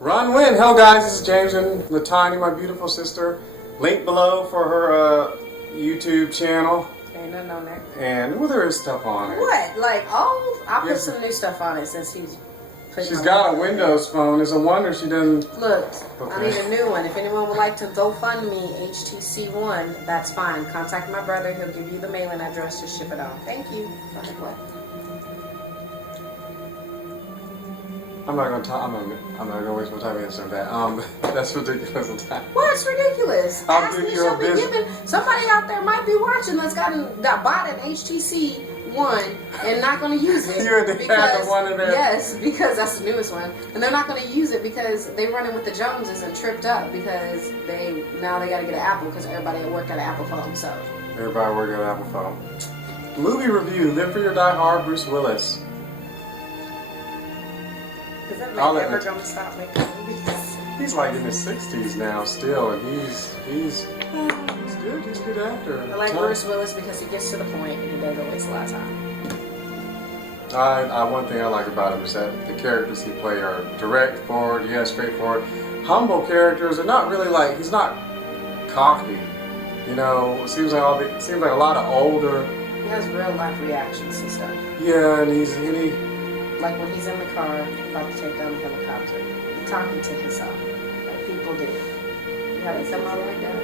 Run win. Hello guys, this is James and LaTawnya, my beautiful sister. Link below for her YouTube channel. Ain't nothing on there. And well, there is stuff on it. What? Like, oh, I put some new stuff on it since he's She's got a Windows phone. It's a wonder she doesn't. Look, okay. I need a new one. If anyone would like to GoFundMe HTC1, that's fine. Contact my brother. He'll give you the mailing address to ship it on. Thank you. Go ahead, what? I'm not gonna waste my time answering that. That's ridiculous. What's ridiculous? I'll do your business. Somebody out there might be watching that's got bought an HTC One and not going to use it. You're the one in there. Yes, because that's the newest one, and they're not going to use it because they running with the Joneses and tripped up because they got to get an Apple because everybody at work got an Apple phone. So everybody work at an Apple phone. Movie review: Live Free or Die Hard. Bruce Willis. Is that man ever going to stop making movies? He's like in his 60s now still, and he's good. He's a good actor. I like Bruce Willis because he gets to the point and he doesn't waste a lot of time. One thing I like about him is that the characters he plays are direct, forward, straightforward, humble characters. They're not really like, he's not cocky. You know, it seems like a lot of older. He has real life reactions and stuff. Yeah, and like when he's in the car about to take down the helicopter, talking to himself, like people do. You have something like that?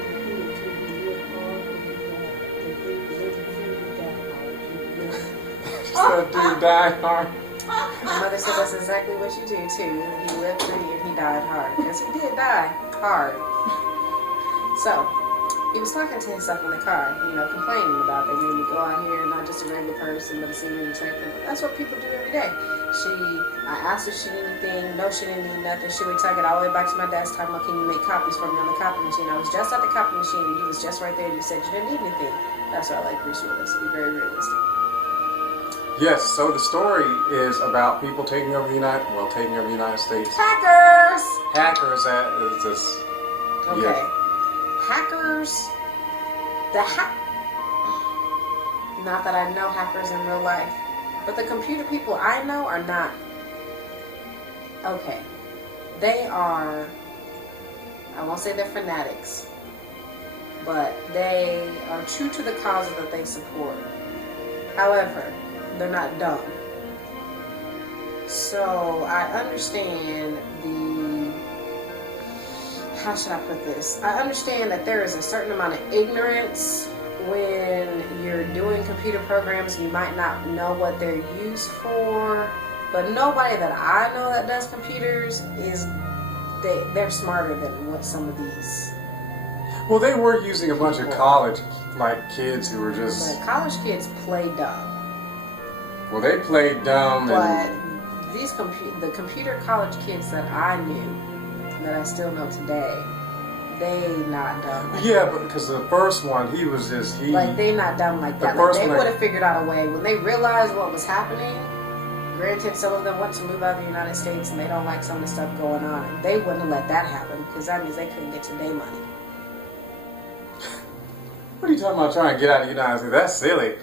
So dude died hard. My mother said that's exactly what you do too. He lived free and he died hard. Because he did die hard. So, he was talking to himself in the car, complaining about they made me go out here, not just a regular person, but a senior detective. That's what people do every day. I asked if she needed anything. No, she didn't need nothing. She would take it all the way back to my desk, talking about, can you make copies for me on the copy machine? I was just at the copy machine, and you was just right there, and you said you didn't need anything. That's why I like Bruce Willis. He's very realistic. Yes, so the story is about people taking over the United States. Hackers! Hackers, that is just... Okay. Yeah. Hackers... Not that I know hackers in real life. But the computer people I know are not. Okay. They are, I won't say they're fanatics, but they are true to the causes that they support. However, they're not dumb. So I understand how should I put this? I understand that there is a certain amount of ignorance when you're doing computer programs. You might not know what they're used for, but nobody that I know that does computers they're smarter than what some of these. Well, they were using a bunch of college kids who were just. But college kids play dumb. Well, they played dumb. But the computer college kids that I knew, that I still know today, they not dumb like yeah, that. but because the first one, they not dumb like that. Like they would have figured out a way when they realized what was happening. Granted, some of them want to move out of the United States and they don't like some of the stuff going on. They wouldn't have let that happen because that means they couldn't get to their money. What are you talking about trying to get out of the United States? That's silly.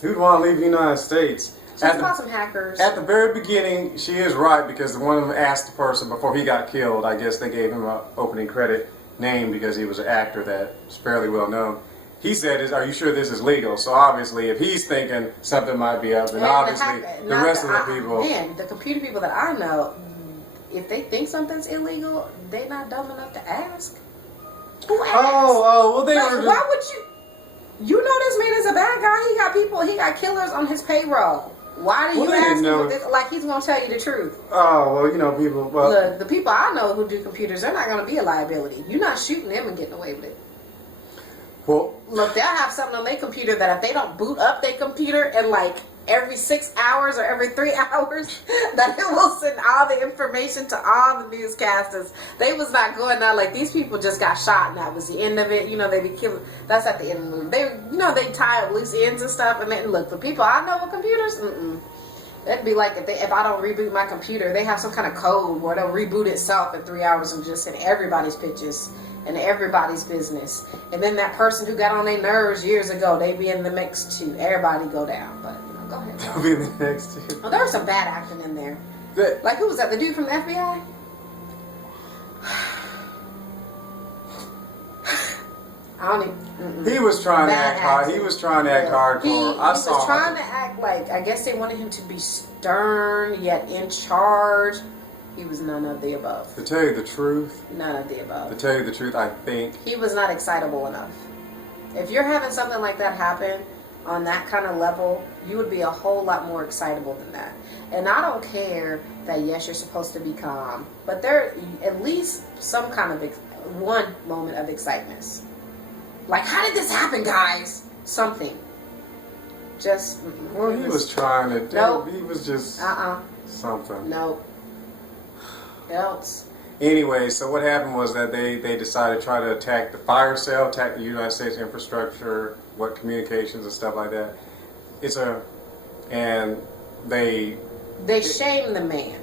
Who'd want to leave the United States? Just about some hackers. At the very beginning, she is right because one of them asked the person before he got killed. I guess they gave him an opening credit name because he was an actor that's fairly well known. He said, "Are you sure this is legal?" So obviously, if he's thinking something might be up, then obviously the rest of the people. Man, the computer people that I know, if they think something's illegal, they're not dumb enough to ask. Who asked? Well, they were. Why would you? You know this man is a bad guy. He got killers on his payroll. Why do you ask him like he's going to tell you the truth? Oh, well, people... Well, look, the people I know who do computers, they're not going to be a liability. You're not shooting them and getting away with it. Well... Look, they'll have something on their computer that if they don't boot up their computer in every 6 hours or every 3 hours, that it will send all the information to all the newscasters. They was not going down like these people just got shot and that was the end of it. They be killing. That's at the end of the movie. They tie up loose ends and stuff. And then look, the people I know with computers, that'd be like if I don't reboot my computer, they have some kind of code where they'll reboot itself in 3 hours and just send everybody's pictures and everybody's business. And then that person who got on their nerves years ago, they be in the mix too. Everybody go down, but. Go ahead. I'll be the next two. Oh, there was some bad acting in there. Like, who was that? The dude from the FBI? I don't even. He was trying to Bad act hard. He acting. was trying to act hardcore. He I was saw trying him. to act like, I guess they wanted him to be stern yet in charge. He was none of the above. To tell you the truth, None of the above. I think He was not excitable enough. If you're having something like that happen on that kind of level, you would be a whole lot more excitable than that. And I don't care that, yes, you're supposed to be calm, but there at least some kind of one moment of excitement. Like, how did this happen, guys? Something. Just. well, he was trying to do. Nope. He was just something. Nope. Else. Anyway, so what happened was that they decided to try to attack the fire cell, attack the United States infrastructure, what communications and stuff like that. And they shame the man.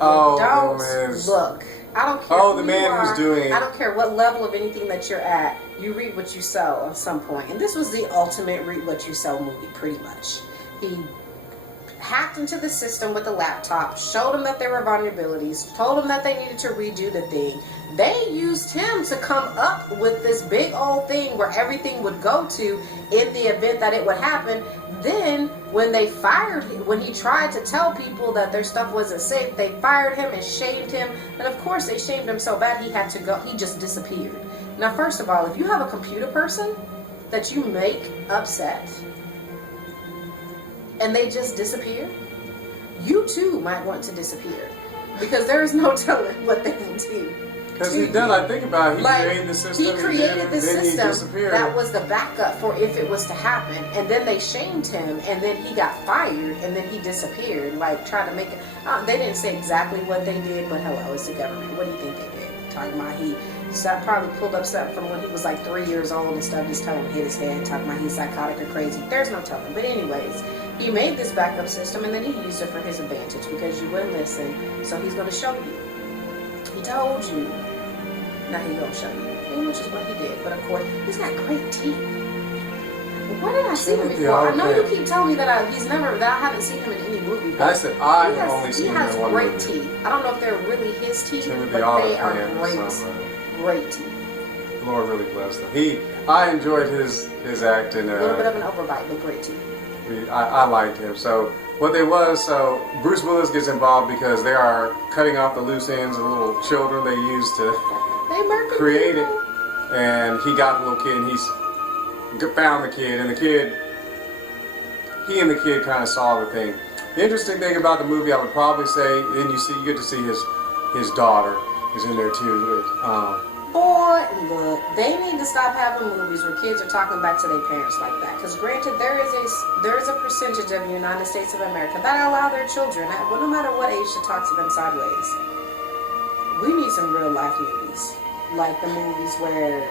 Oh, Don't the man's- look. I don't care. Oh, who the you man are. who's doing it. I don't care what level of anything that you're at. You reap what you sow at some point, and this was the ultimate reap what you sow movie, pretty much. He hacked into the system with a laptop, showed them that there were vulnerabilities, told them that they needed to redo the thing. They used him to come up with this big old thing where everything would go to in the event that it would happen. Then, when they fired him, when he tried to tell people that their stuff wasn't safe, they fired him and shamed him. And of course, they shamed him so bad he had to go. He just disappeared. Now, first of all, if you have a computer person that you make upset and they just disappear, you too might want to disappear, because there is no telling what they will do. Because he done, I think about it, he created the system. He created the then system he disappeared. that was the backup for if it was to happen, and then they shamed him, and then he got fired, and then he disappeared. Like, trying to make it. They didn't say exactly what they did, but hello, it's the government. What do you think they did? Talking about he probably pulled up something from when he was like 3 years old and stubbed his toe and hit his head, talking about he's psychotic or crazy. There's no telling. But anyways, he made this backup system, and then he used it for his advantage because you wouldn't listen. So he's going to show you. He told you. Now he's going to show you. Which is what he did. But of course, he's got great teeth. Where did I see him before? I know you keep telling me that I haven't seen him in any movie. I said I've only seen him in one movie. He has great teeth. I don't know if they're really his teeth, Timothy but they are Oliphant, great teeth. Lord really blessed him. I enjoyed his acting. A little bit of an overbite, but great teeth. I liked him. So Bruce Willis gets involved because they are cutting off the loose ends of little children they used to create it. And he got the little kid, and he found the kid, and he and the kid kind of solved the thing. The interesting thing about the movie, I would probably say, then you get to see his daughter is in there too. Boy, look, they need to stop having movies where kids are talking back to their parents like that. Because granted, there is a percentage of the United States of America that allow their children, no matter what age, to talk to them sideways. We need some real life movies, like the movies where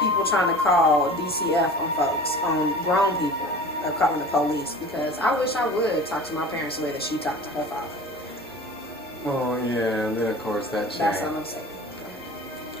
people trying to call DCF on folks, on grown people, are calling the police. Because I wish I would talk to my parents the way that she talked to her father. Oh yeah, and then of course that changed. That's all I'm saying.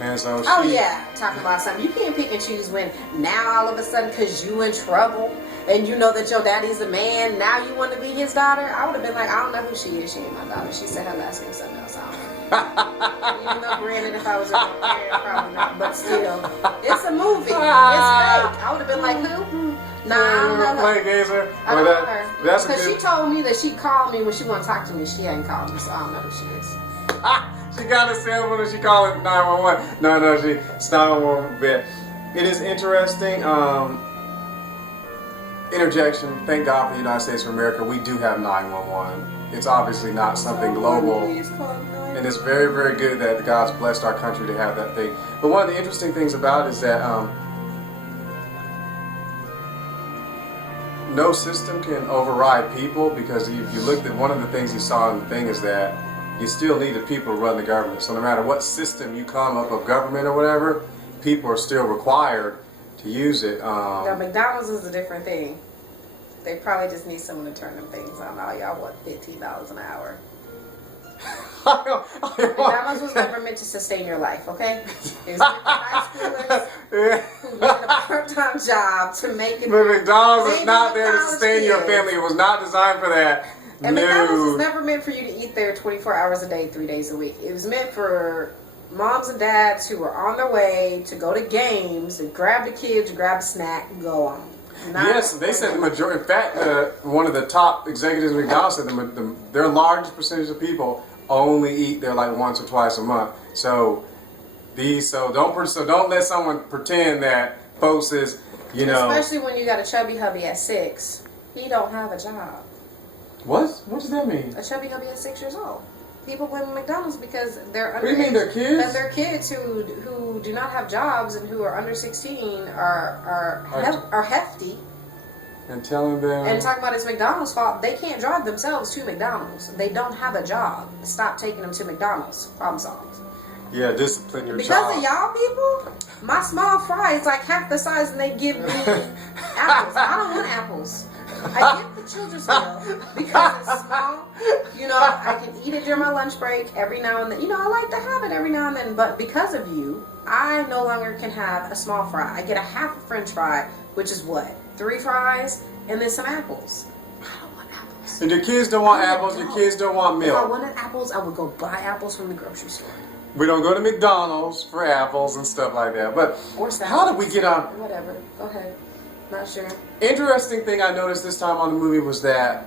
And so talking about something. You can't pick and choose when now all of a sudden, because you in trouble and you know that your daddy's a man, now you want to be his daughter. I would have been like, I don't know who she is. She ain't my daughter. She said her last name something else. I don't know. Even though granted, if I was a real parent, probably not. But still, it's a movie. It's fake. I would have been like, who? Nah, I don't know her. I don't know her. Because she told me that she called me when she wanted to talk to me. She hadn't called me, so I don't know who she is. She got a cell phone and she called it 911. No, it's 911 bit. It is interesting. Interjection. Thank God for the United States of America. We do have 911. It's obviously not something global. And it's very, very good that God's blessed our country to have that thing. But one of the interesting things about it is that no system can override people, because if you looked at one of the things you saw in the thing is that you still need the people to run the government. So no matter what system you come up of government or whatever, people are still required to use it. Now, McDonald's is a different thing. They probably just need someone to turn them things on. All y'all want $15 an hour. McDonald's was never meant to sustain your life, okay? It's meant for high schoolers who need a part-time job to make it. But McDonald's is not there to sustain your family. It was not designed for that. And McDonald's was never meant for you to eat there 24 hours a day, 3 days a week. It was meant for moms and dads who were on their way to go to games and grab the kids, grab a snack, and go on. Yes, they said the majority. In fact, one of the top executives at McDonald's said their largest percentage of people only eat there like once or twice a month. So don't let someone pretend that folks is, you know. Especially when you got a chubby hubby at 6, he don't have a job. What does that mean? A chubby hubby at 6 years old. People blame McDonald's because they're under. What do you mean they're kids? That they're kids who do not have jobs and who are under 16 are hefty. And telling them. And talking about it's McDonald's fault. They can't drive themselves to McDonald's. They don't have a job. Stop taking them to McDonald's. Problem solved. Yeah, discipline your because child. Because of y'all people, my small fry is like half the size and they give me apples. I don't want apples. I get the children's meal because it's small. You know, I can eat it during my lunch break every now and then. You know, I like to have it every now and then. But because of you, I no longer can have a small fry. I get a half a French fry, which is what? 3 fries and then some apples. I don't want apples. And your kids don't want apples. Your kids don't want milk. If I wanted apples, I would go buy apples from the grocery store. We don't go to McDonald's for apples and stuff like that. But how did we get on? Whatever. Go ahead. Not sure. Interesting thing I noticed this time on the movie was that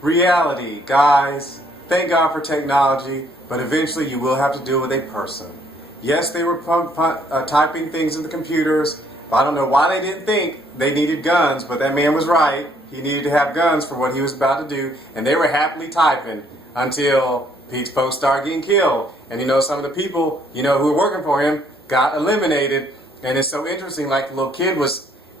reality, guys. Thank God for technology, but eventually you will have to deal with a person. Yes, they were typing things in the computers. I don't know why they didn't think they needed guns, but that man was right. He needed to have guns for what he was about to do, and they were happily typing until Pete's folks started getting killed. And you know, some of the people, you know, who were working for him got eliminated. And it's so interesting, like the little kid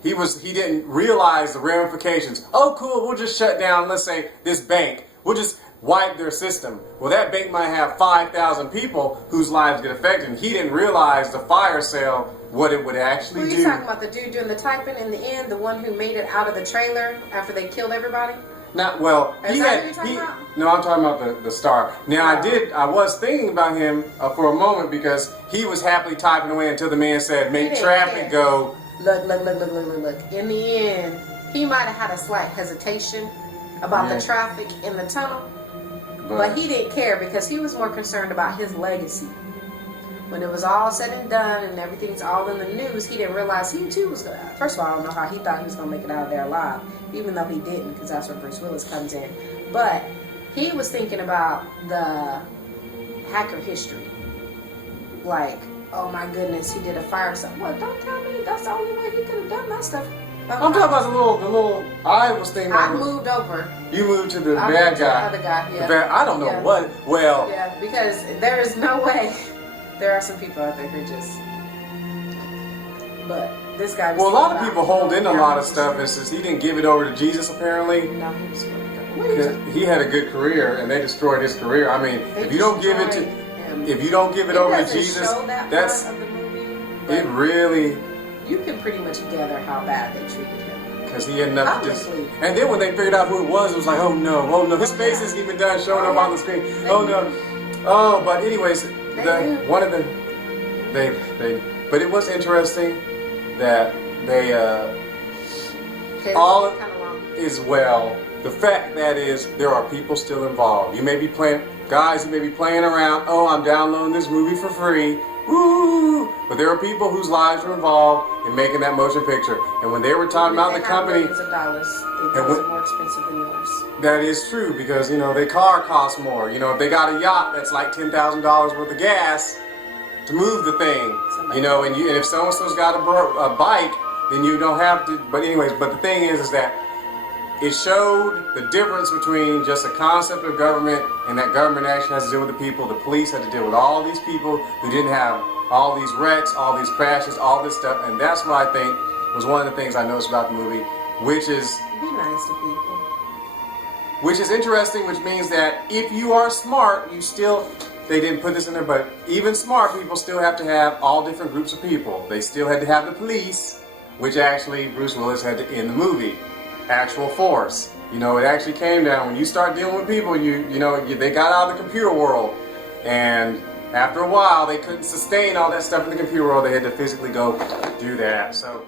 he didn't realize the ramifications. Oh, cool, we'll just shut down, let's say, this bank. We'll just wipe their system. Well, that bank might have 5,000 people whose lives get affected. And he didn't realize the fire sale, what it would actually do. Were you talking about the dude doing the typing in the end, the one who made it out of the trailer after they killed everybody? Not well. Is that what you're talking about? No, I'm talking about the star. Now I was thinking about him for a moment because he was happily typing away until the man said, "Make traffic go." Look. In the end, he might have had a slight hesitation about the traffic in the tunnel, but he didn't care because he was more concerned about his legacy. When it was all said and done and everything's all in the news, he didn't realize he too was going to... First of all, I don't know how he thought he was going to make it out of there alive, even though he didn't, because that's where Bruce Willis comes in. But he was thinking about the hacker history. Like, oh my goodness, he did a fire stuff. Well, don't tell me that's the only way he could have done that stuff. I'm talking about the little. I was thinking. I moved over. You moved to the bad guy. The other guy. Yeah. I don't know what. Well. Yeah, because there is no way. There are some people out there who just. But this guy. Well, a lot of people hold in a lot of stuff, and since he didn't give it over to Jesus, apparently. No, he was going to go. He had a good career, and they destroyed his career. I mean, if you don't give it to. If you don't give it over to Jesus, that's part of the movie, it. Really, you can pretty much gather how bad they treated him. Because he had enough to just. And then when they figured out who it was like, oh no, his face isn't even done showing up on the screen. Oh no, oh. But anyways, But it was interesting that they all is well. The fact that is, there are people still involved. You may be playing. Guys, you may be playing around, oh, I'm downloading this movie for free, woo! But there are people whose lives are involved in making that motion picture. And when they were talking about the company... Millions of dollars. Their cars are more expensive than yours. That is true, because, you know, their car costs more. You know, if they got a yacht that's like $10,000 worth of gas to move the thing, you know, and if so-and-so's got a bike, then you don't have to... But anyways, but the thing is that it showed the difference between just a concept of government and that government actually has to deal with the people. The police had to deal with all these people who didn't have all these wrecks, all these crashes, all this stuff. And that's what I think was one of the things I noticed about the movie, which is... Be nice to people. Which is interesting, which means that if you are smart, you still... They didn't put this in there, but even smart people still have to have all different groups of people. They still had to have the police, which actually Bruce Willis had to end the movie. Actual force. You know, it actually came down when you start dealing with people. They got out of the computer world, and after a while, they couldn't sustain all that stuff in the computer world. They had to physically go do that. So.